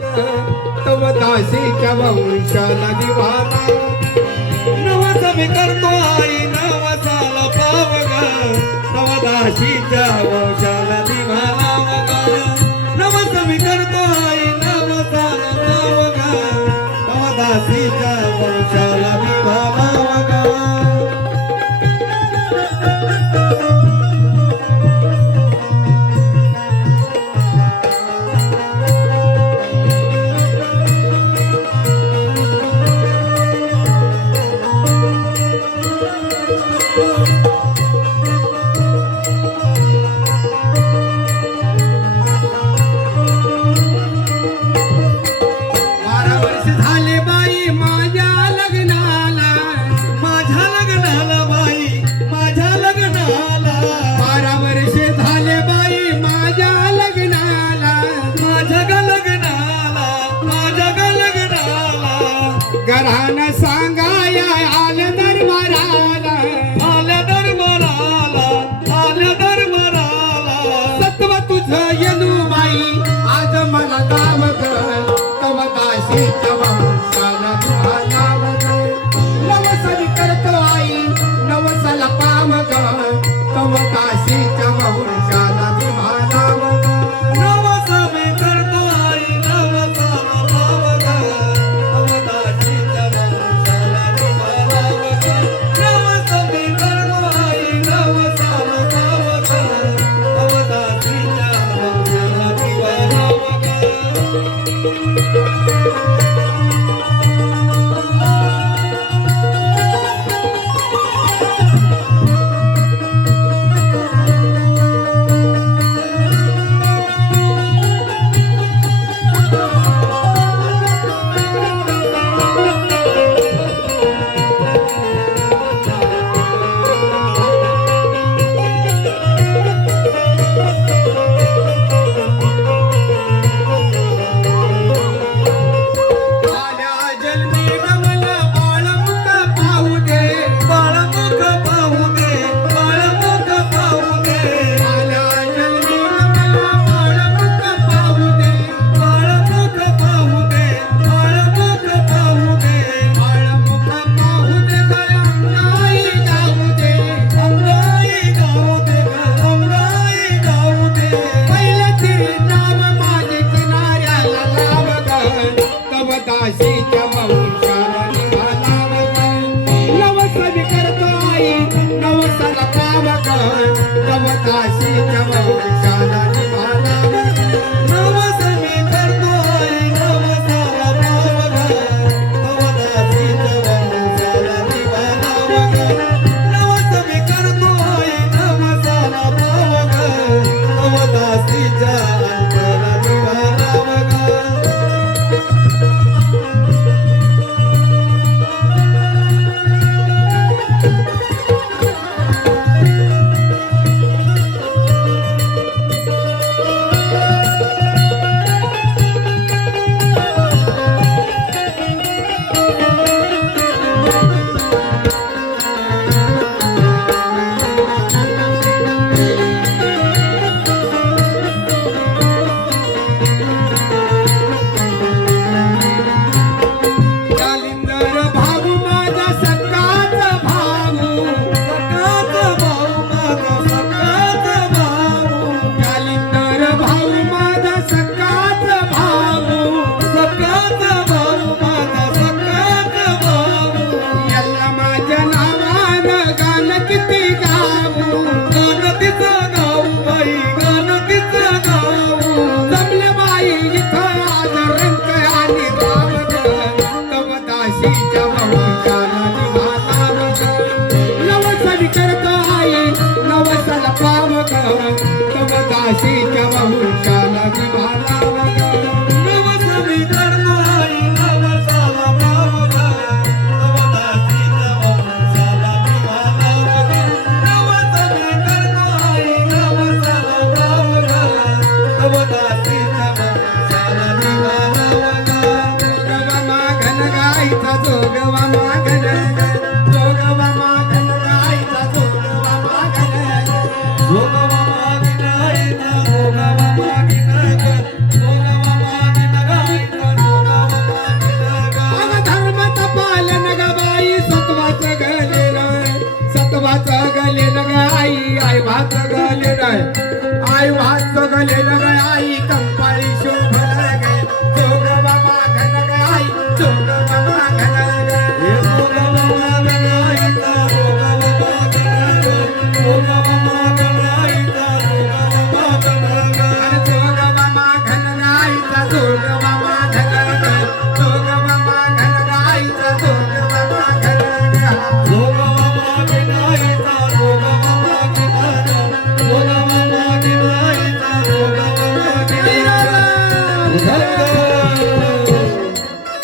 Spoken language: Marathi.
तव दासीच्या वंशाला नवस मी करतो आई नवसाला पावग. तव दाशीच्या Thank you.